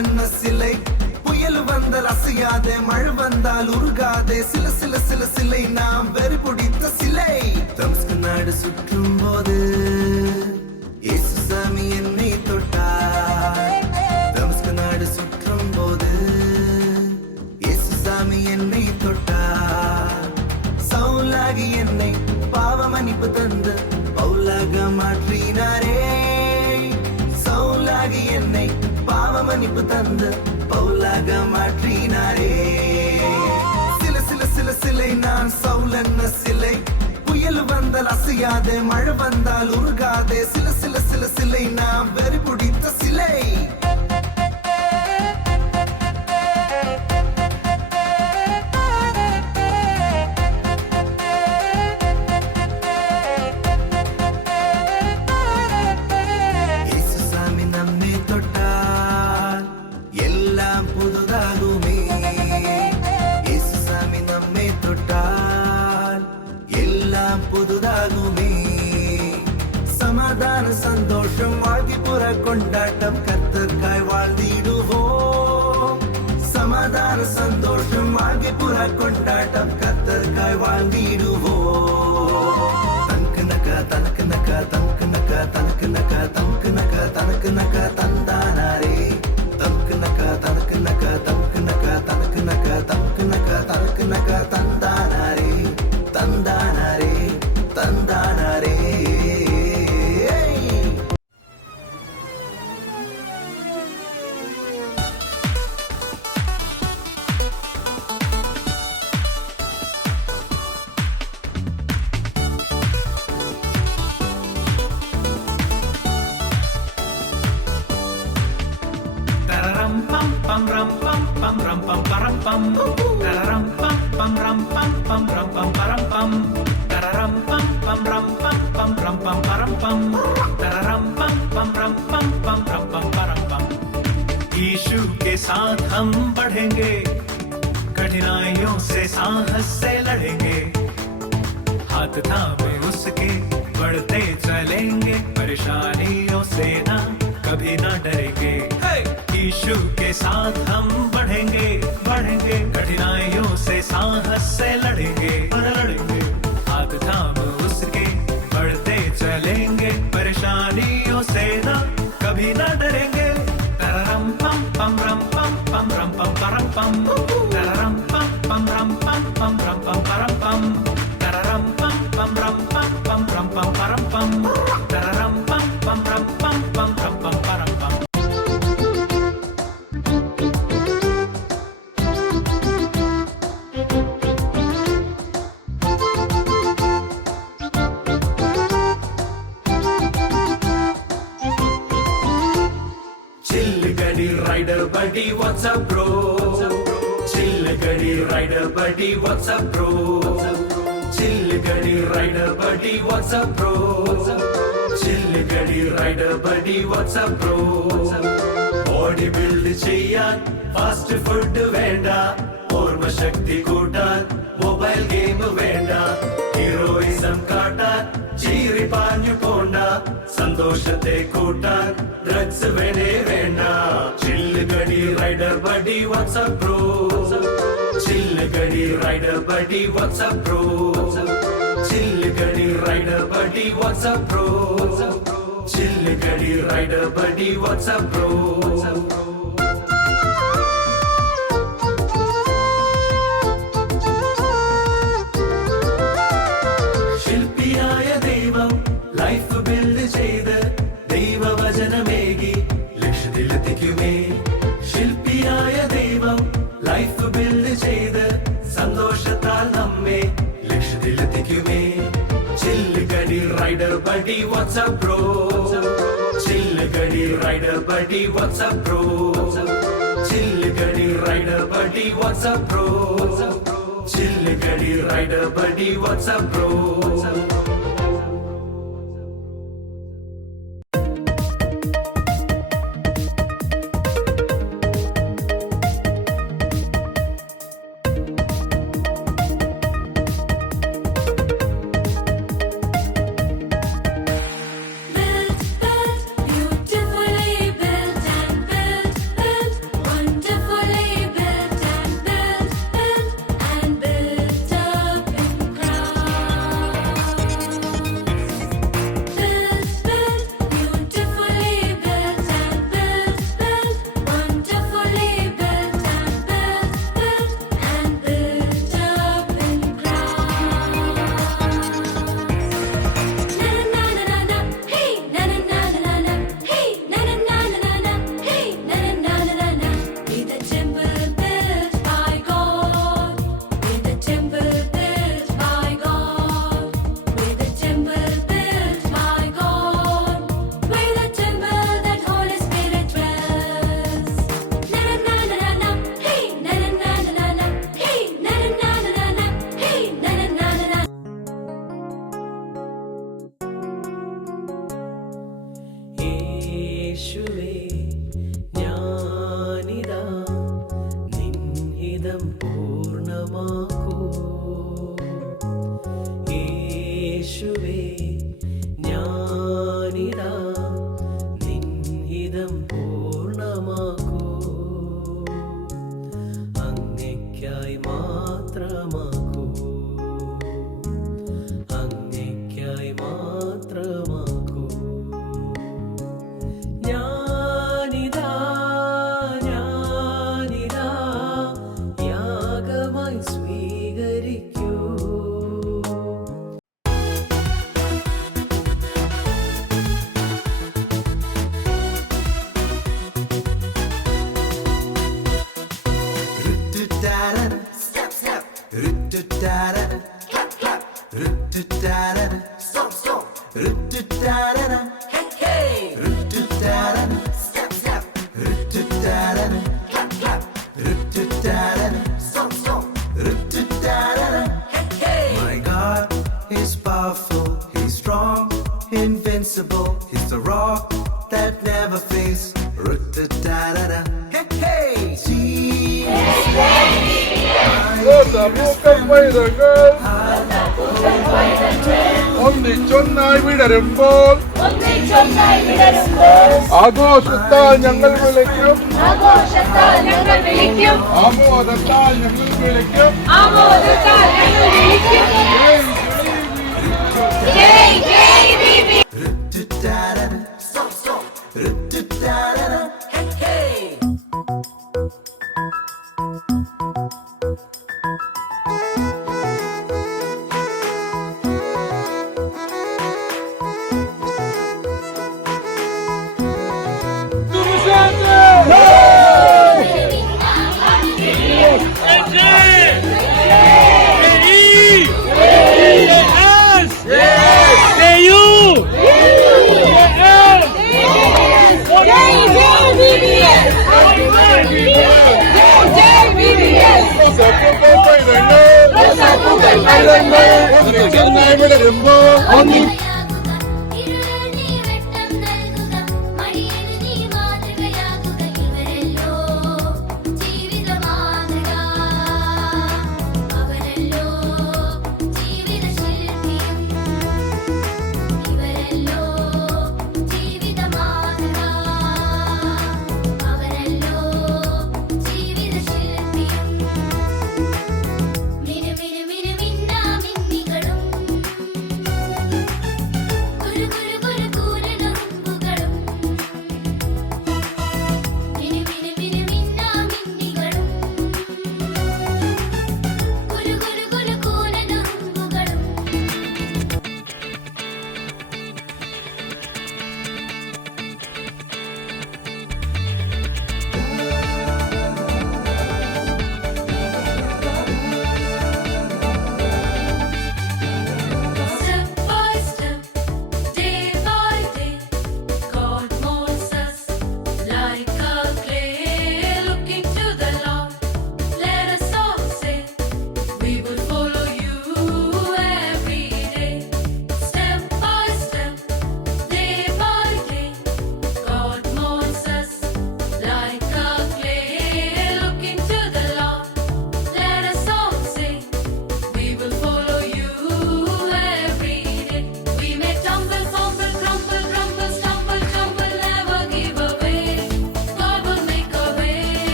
என்ன சிலை புயல் வந்தால் அசையாதே மழை வந்தால் உருகாதே சில சில சில சிலை நாம் வெறி பிடித்த சிலை தம்ஸ்கு நாடு சுற்றும் போது இயேசுசாமி என்னை தொட்டார் தம்ஸ்கு நாடு சுற்றும் போது இயேசுசாமி என்னை தொட்டார் சவுலாகி என்னை பாவ மன்னிப்பு தந்து பவுலாக மாற்றினாரே சவுலாகி என்னை பாவ மன்னிப்பு தந்து பவுலாக மாற்றினாரே சில சில சில சிலை நான் சவுல் என்ன சிலை புயல் வந்தால் அசையாதே மழை வந்தால் உருகாதே சில சில சில சிலை நான் வெறி பிடித்த சிலை சமாதான சந்தோஷம் வாழ்க்கை புற கொண்டாட்டம் கர்த்தர்க்காய் வாழ்ந்திடுவோம் சமாதான சந்தோஷம் வாழ்க்கை புற கொண்டாட்டம் கர்த்தர்க்காய் வாழ்ந்திடுவோம் தனக்கு நக்க தனக்கு நக்க தனக்கு நக்க தனக்கு நக்க தனக்கு நக்க தனக்கு நக்க தந்தானாரே தனக்கு நக்க தனக்கு நக்க தனக்கு நக்க தனக்கு நக்க தனக்கு நக்க தனக்கு நக்க தந்தானாரே தந்தானாரே தந்தானாரே pam ram pam pam ram pam param pam tararam pam pam ram pam pam ram pam param pam tararam pam pam ram pam pam ram pam param pam tararam pam pam ram pam pam ram pam param pam यीशु के साथ हम बढ़ेंगे कठिनाइयों से साहस से लड़ेंगे हाथ थामे उसके बढ़ते चलेंगे परेशानियों से ना कभी ना डरेंगे यीशु के साथ हम बढ़ेंगे बढ़ेंगे कठिनाइयों से साहस से लड़ेंगे लड़ेंगे हाथ थाम उसके बढ़ते चलेंगे परेशानियों से ना कभी ना डरेंगे तररम पम पम रम पम पम रम पम परम पम तररम पम पम रम पम पम रम पम परम पम तररम पम पम रम पम पम रम पम परम पम तररम पम पम रम पम पम रम पम परम पम Rider buddy, what's up, bro? Chilligadi rider buddy, what's up, bro? Chilligadi rider buddy, what's up, bro? Chilligadi rider buddy, what's up, bro? Body build cheyan, fast food venda, orma shakti kootan, mobile game venda, heroism kaatan, cheeri paanju ponda, sandoshate kootan, drugs vene venda. Chilligadi rider buddy, what's up, bro? Chilligadi rider buddy, what's up, bro? Chilligadi rider buddy, what's up, bro? ചില്ലുകടി rider buddy what's up bro. ശില്പിയായ ദൈവം life build ചെയ്ത് ദൈവവചനമേകി ലക്ഷ്യത്തിലെത്തിക്കുമേ. ശില്പിയായ ദൈവം life build ചെയ്ത് സന്തോഷത്താൽ നമ്മെ ലക്ഷ്യത്തിലെത്തിക്കുമേ. ചില്ലുകടി റൈഡർ ബഡി വാട്സ്ആപ്പ് ബ്രോ. ചില്ലുകടി റൈഡർ ബഡി വാട്സ്ആപ്പ് ബ്രോ. ചില്ലുകടി റൈഡർ ബഡി വാട്സ്ആപ്പ് ബ്രോ. ചില്ലുകടി റൈഡർ ബഡി വാട്സ്ആപ്പ് ബ്രോ. യേശുവേ ഞാനിതാ നിൻഹിതം പൂർണ്ണമാക്കൂ. യേശുവേ ഞാനിതാ നിൻഹിതം പൂർണ്ണമാക്കൂ. അങ്ങയ്ക്കായി മാത്രമാക്കൂ. അങ്ങയ്ക്കായി മാത്രമാക്കൂ. ഞാനിതാ ഞാനിതാ യാഗമായി സ്വീകരിക്കൂ. Step, step. Clap, clap. Stop, stop. Hey, hey. Step, step. Clap, clap. Stop, stop. Hey, hey. My God is powerful. He's strong, invincible. He's the rock that never fails. Hey, hey. ഒന്നിച്ചൊന്നായി വിടരുമ്പോൾ ആഘോഷത്താൽ ഞങ്ങൾ വിളിക്കും. ആമോദത്താൽ ഞങ്ങൾ വിളിക്കും. Stop, stop. Hey, hey. ഒന്നിച്ചൊന്നായി വിടരുമ്പോൾ